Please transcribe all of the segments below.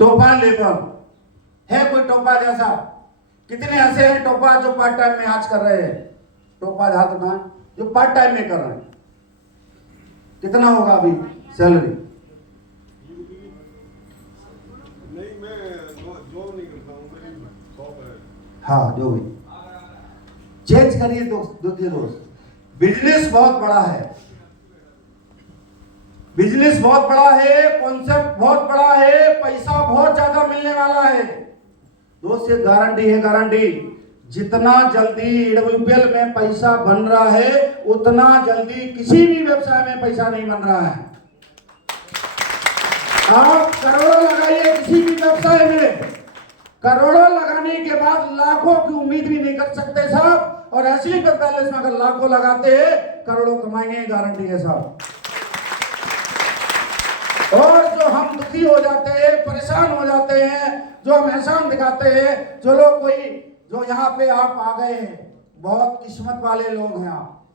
टोपा लेबर है कोई टोपा जैसा? कितने ऐसे हैं टोपा जो पार्ट टाइम में आज कर रहे हैं? टोपा हाथ उठा जो पार्ट टाइम में कर रहे हैं, कितना होगा अभी सैलरी? नहीं, मैं जॉब नहीं करता हूँ, मेरी शॉप है। हाँ, जो भी चेंज करिए दोस्त। बिजनेस बहुत बड़ा है, बिजनेस बहुत बड़ा है, कॉन्सेप्ट बहुत बड़ा है, पैसा बहुत ज्यादा मिलने वाला है दोस्त। ये गारंटी है, गारंटी। जितना जल्दी ईडब्ल्यूपीएल में पैसा बन रहा है उतना जल्दी किसी भी व्यवसाय में पैसा नहीं बन रहा है। आप करोड़ों लगाइए किसी भी व्यवसाय में, करोड़ों लगाने के बाद लाखों की उम्मीद भी नहीं कर सकते साहब। और ऐसे ही बैलेंस में अगर लाखों लगाते हैं करोड़ों कमाएंगे, गारंटी है साहब। और जो हम दुखी हो जाते हैं, परेशान हो जाते हैं, जो हम एहसान दिखाते हैं, चलो कोई जो यहाँ पे आप आ गए हैं, बहुत किस्मत वाले लोग हैं आप।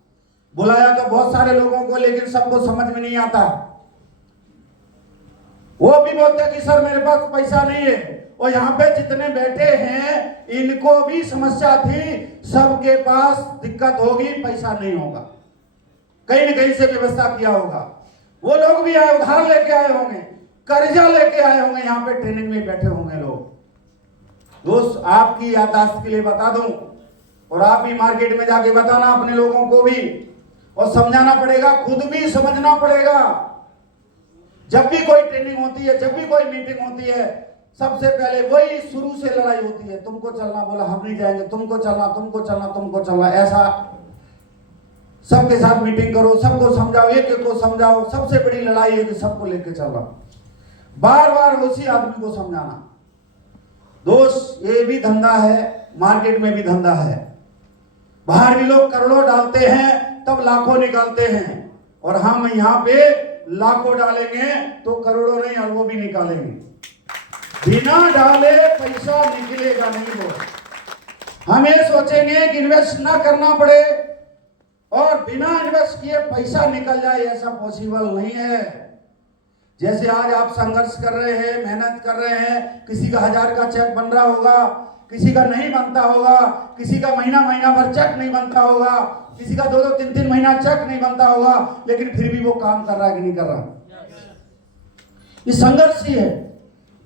बुलाया तो बहुत सारे लोगों को, लेकिन सबको समझ में नहीं आता। वो भी बोलते हैं कि सर मेरे पास पैसा नहीं है। और यहाँ पे जितने बैठे हैं इनको भी समस्या थी, सबके पास दिक्कत होगी, पैसा नहीं होगा, कहीं न कहीं से व्यवस्था किया होगा। वो लोग भी आए, उधार लेके आए होंगे, कर्जा लेके आए होंगे, यहाँ पे ट्रेनिंग में बैठे होंगे लोग। दोस्त आपकी याददाश्त के लिए बता दूं, और आप भी मार्केट में जाके बताना अपने लोगों को भी, और समझाना पड़ेगा, खुद भी समझना पड़ेगा। जब भी कोई ट्रेनिंग होती है, जब भी कोई मीटिंग होती है, सबसे पहले वही शुरू से लड़ाई होती है। तुमको चलना, बोला हम नहीं जाएंगे, तुमको चलना, तुमको चलना, तुमको चलना। ऐसा सबके साथ मीटिंग करो, सबको समझाओ, एक एक को समझाओ। सबसे बड़ी लड़ाई है कि सबको लेके चलना, बार बार उसी आदमी को समझाना। दोस्त ये भी धंधा है, मार्केट में भी धंधा है। बाहर भी लोग करोड़ों डालते हैं तब लाखों निकालते हैं, और हम यहाँ पे लाखों डालेंगे तो करोड़ों नहीं अरबों भी निकालेंगे। बिना डाले पैसा निकलेगा नहीं। वो हमें सोचेंगे कि इन्वेस्ट ना करना पड़े और बिना इन्वेस्ट किए पैसा निकल जाए, ऐसा पॉसिबल नहीं है। जैसे आज आप संघर्ष कर रहे हैं, मेहनत कर रहे हैं, किसी का 1000 का चेक बन रहा होगा, किसी का नहीं बनता होगा, किसी का महीना महीना भर चेक नहीं बनता होगा, किसी का 2-2, 3-3 महीना चेक नहीं बनता होगा, लेकिन फिर भी वो काम कर रहा है कि नहीं कर रहा? ये संघर्ष ही है।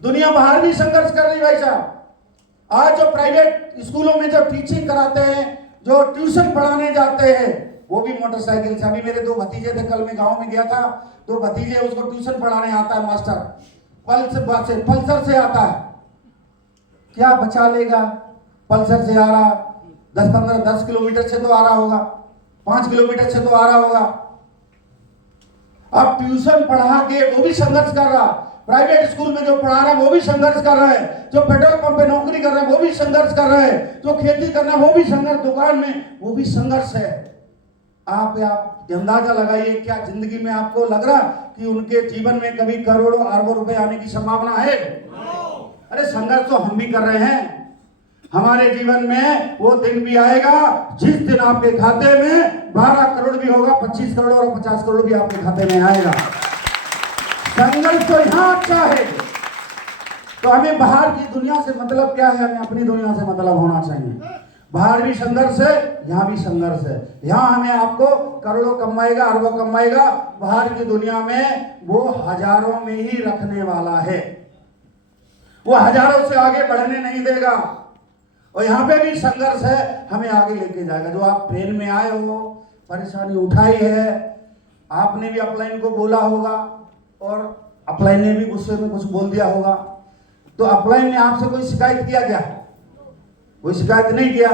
दुनिया बाहर भी संघर्ष कर रही भाई साहब। आज जो प्राइवेट स्कूलों में जो टीचिंग कराते हैं, जो ट्यूशन पढ़ाने जाते हैं, वो भी मोटरसाइकिल से। अभी मेरे 2 भतीजे थे, कल मैं गांव में गया था, 2 भतीजे, उसको ट्यूशन पढ़ाने आता है मास्टर, पल्सर से आता है। क्या बचा लेगा? पल्सर से आ रहा, 10 किलोमीटर से तो आ रहा होगा, 5 किलोमीटर से तो आ रहा होगा। अब ट्यूशन पढ़ा के वो भी संघर्ष कर रहा, प्राइवेट स्कूल में जो पढ़ा रहा है वो भी संघर्ष कर रहा है, जो पेट्रोल पंप पे नौकरी कर रहा है वो भी संघर्ष कर रहा है, जो खेती कर रहा है वो भी संघर्ष, दुकान में वो भी संघर्ष है। आप अंदाजा लगाइए, क्या जिंदगी में आपको लग रहा कि उनके जीवन में कभी करोड़ों अरबों रुपए आने की संभावना है? अरे संघर्ष तो हम भी कर रहे हैं। हमारे जीवन में वो दिन भी आएगा जिस दिन आपके खाते में 12 करोड़ भी होगा, 25 करोड़ और 50 करोड़ भी आपके खाते में आएगा। संघर्ष तो यहाँ अच्छा है। तो हमें बाहर की दुनिया से मतलब क्या है? हमें अपनी दुनिया से मतलब होना चाहिए। बाहर भी संघर्ष है, यहाँ भी संघर्ष है। यहाँ हमें आपको करोड़ों कमाएगा, अरबों कमाएगा, बाहर की दुनिया में वो हजारों में ही रखने वाला है, वो हजारों से आगे बढ़ने नहीं देगा। और यहाँ पे भी संघर्ष है, हमें आगे लेके जाएगा। जो आप ट्रेन में आए हो, परेशानी उठाई है, आपने भी अपलाइन को बोला होगा और अपलाइन ने भी गुस्से में कुछ बोल दिया होगा, तो अपलाइन ने आपसे कोई शिकायत किया क्या? कोई शिकायत नहीं किया।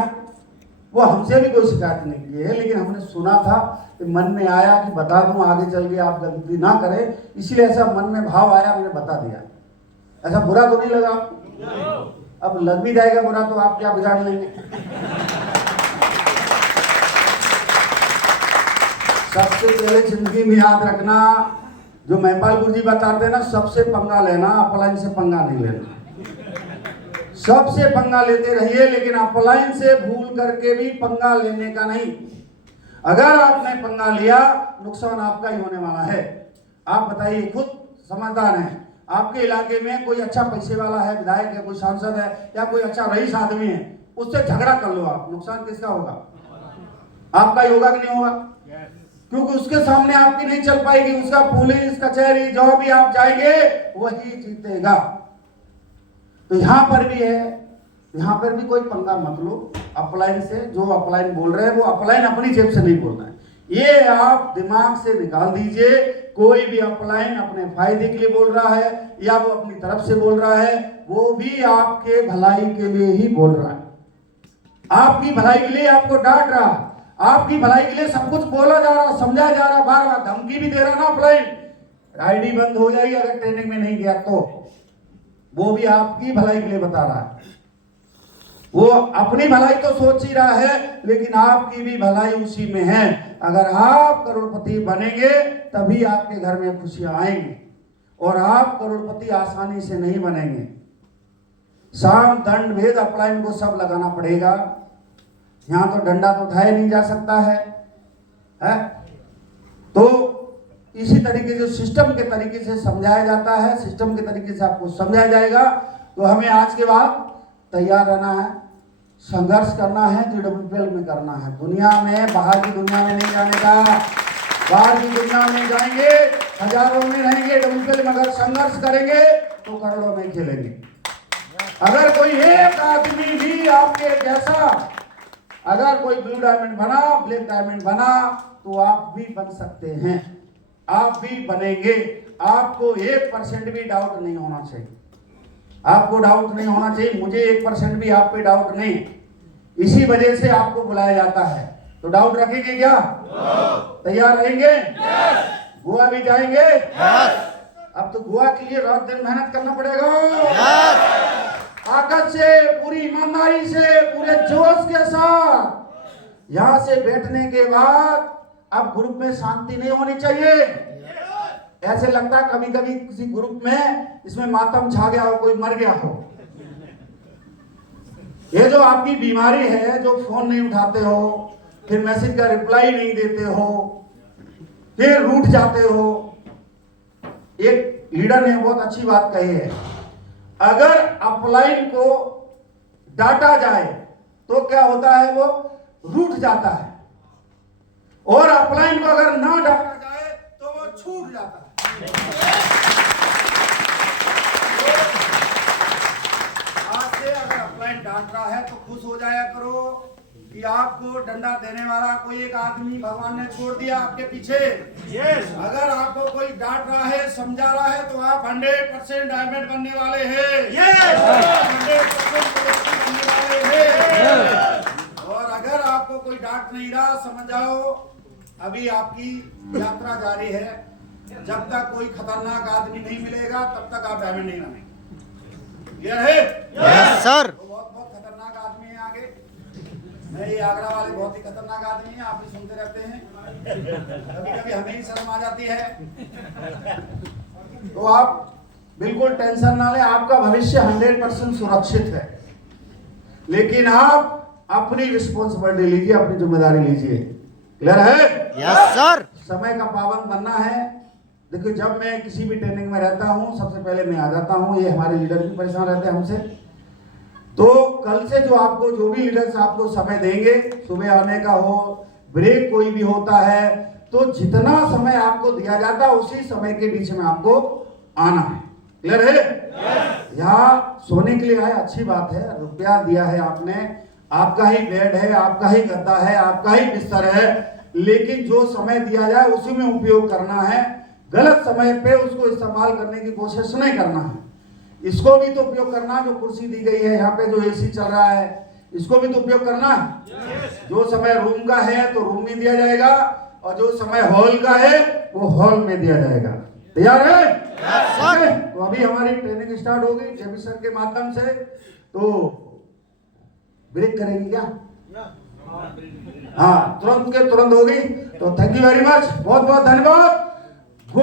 वो हमसे भी कोई शिकायत नहीं की है, लेकिन हमने सुना था कि मन में आया कि बता दूं, आगे चल के आप गलती ना करें, इसलिए ऐसा मन में भाव आया, मैंने बता दिया। ऐसा बुरा तो नहीं लगा? अब लग भी जाएगा बुरा तो आप क्या बिगाड़ लेंगे? सबसे पहले जिंदगी में याद रखना, जो महिपाल गुरु जी बताते हैं ना, सबसे पंगा लेना, अपलाइन से पंगा नहीं लेना। सबसे पंगा लेते रहिए, लेकिन अपलाइन से भूल करके भी पंगा लेने का नहीं। अगर आपने पंगा लिया, नुकसान आपका ही होने वाला है। आप बताइए, खुद समझदार हैं, आपके इलाके में कोई अच्छा पैसे वाला है, विधायक है, कोई सांसद है, या कोई अच्छा रईस आदमी है, उससे झगड़ा कर लो आप, नुकसान किसका होगा? आपका ही होगा कि नहीं होगा? क्योंकि उसके सामने आपकी नहीं चल पाएगी, उसका पुलिस कचहरी जो भी आप जाएंगे वही जीतेगा। तो यहां पर भी है, यहां पर भी कोई पंगा मत लो अपलाइन से। जो अपलाइन बोल रहे हैं वो अपलाइन अपनी जेब से नहीं बोल रहा है, ये आप दिमाग से निकाल दीजिए। कोई भी अपलाइन अपने फायदे के लिए बोल रहा है या वो अपनी तरफ से बोल रहा है, वो भी आपके भलाई के लिए ही बोल रहा है, आपकी भलाई के लिए आपको डांट रहा, आपकी भलाई के लिए सब कुछ बोला जा रहा, समझाया जा रहा, बार बार धमकी भी दे रहा ना अपलाइन, आईडी बंद हो जाएगी अगर ट्रेनिंग में नहीं गया तो, वो भी आपकी भलाई के लिए बता रहा है। वो अपनी भलाई तो सोच ही रहा है, लेकिन आपकी भी भलाई उसी में है। अगर आप करोड़पति बनेंगे तभी आपके घर में खुशियां आएंगी, और आप करोड़पति आसानी से नहीं बनेंगे। साम दंड भेद अपलाइन को सब लगाना पड़ेगा। यहां तो डंडा तो उठाया नहीं जा सकता है? तो इसी तरीके से सिस्टम के तरीके से समझाया जाता है, सिस्टम के तरीके से आपको समझाया जाएगा। तो हमें आज के बाद तैयार रहना है, संघर्ष करना है, DWPL में करना है। दुनिया में, बाहर की दुनिया में नहीं जाने का, बाहर की दुनिया में जाएंगे हजारों में रहेंगे, WPL में अगर संघर्ष करेंगे तो करोड़ों में खेलेंगे। अगर कोई एक आदमी भी आपके जैसा, अगर कोई ब्लू डायमंड बना, ब्लैक डायमंड बना, तो आप भी बन सकते हैं, आप भी बनेंगे। आपको 1% भी डाउट नहीं होना चाहिए, आपको डाउट नहीं होना चाहिए, मुझे 1% भी आप पे डाउट नहीं। इसी वजह से आपको बुलाया जाता है। तो डाउट रखेंगे क्या? तैयार रहेंगे? गोवा भी जाएंगे? अब तो गोवा के लिए रात दिन मेहनत करना पड़ेगा, ताकत से, पूरी ईमानदारी से, पूरे जोश के साथ। यहां से बैठने के बाद अब ग्रुप में शांति नहीं होनी चाहिए। ऐसे लगता है कभी कभी किसी ग्रुप में इसमें मातम छा गया हो, कोई मर गया हो। ये जो आपकी बीमारी है, जो फोन नहीं उठाते हो, फिर मैसेज का रिप्लाई नहीं देते हो, फिर रूठ जाते हो। एक लीडर ने बहुत अच्छी बात कही है, अगर अपलाइन को डांटा जाए तो क्या होता है, वो रूठ जाता है, और अपलाइन को अगर ना डांटा जाए तो वो छूट जाता है। आज से अगर अपलाइन डांट रहा है तो खुश हो जाया करो कि आपको डंडा देने वाला कोई एक आदमी भगवान ने छोड़ दिया आपके पीछे। अगर आपको कोई डांट रहा है, समझा रहा है, तो आप 100% डायमंड बनने वाले हैं, 100% बनने वाले हैं। और अगर आपको कोई डांट नहीं रहा, समझ जाओ अभी आपकी यात्रा जारी है। जब तक कोई खतरनाक आदमी नहीं मिलेगा तब तक आप डायमंड नहीं बनेंगे। क्लियर है? Yes sir. तो बहुत खतरनाक आदमी है आगे, नहीं, आगरा वाले बहुत ही खतरनाक आदमी हैं, आप भी सुनते रहते हैं, कभी कभी हमें ही शर्म आ जाती है। तो आप बिल्कुल टेंशन ना लें, आपका भविष्य 100% सुरक्षित है, लेकिन आप अपनी रिस्पॉन्सिबिलिटी लीजिए, अपनी जिम्मेदारी लीजिए। क्लियर है? Yes sir. समय का पाबंद बनना है। देखिए, जब मैं किसी भी ट्रेनिंग में रहता हूं, सबसे पहले मैं आ जाता हूं, ये हमारे लीडर भी परेशान रहते हैं हमसे। तो कल से जो आपको, जो भी लीडर्स आपको समय देंगे, सुबह आने का हो, ब्रेक कोई भी होता है, तो जितना समय आपको दिया जाता है उसी समय के बीच में आपको आना है। क्लियर है? यहाँ सोने के लिए आए, अच्छी बात है, रुपया दिया है आपने, आपका ही बेड है, आपका ही गद्दा है, आपका ही बिस्तर है, लेकिन जो समय दिया जाए उसी में उपयोग करना है। गलत समय पे उसको इस्तेमाल करने की कोशिश नहीं करना है। इसको भी तो उपयोग करना, जो कुर्सी दी गई है, यहाँ पे जो एसी चल रहा है, इसको भी तो उपयोग करना है। जो समय रूम का है तो रूम में दिया जाएगा, और जो समय हॉल का है वो हॉल में दिया जाएगा। तैयार है? तो अभी हमारी ट्रेनिंग स्टार्ट होगी जेबी सर के माध्यम से। तो ब्रेक करेंगे क्या? हाँ, तुरंत के तुरंत होगी। तो थैंक यू वेरी मच, बहुत बहुत धन्यवाद। गो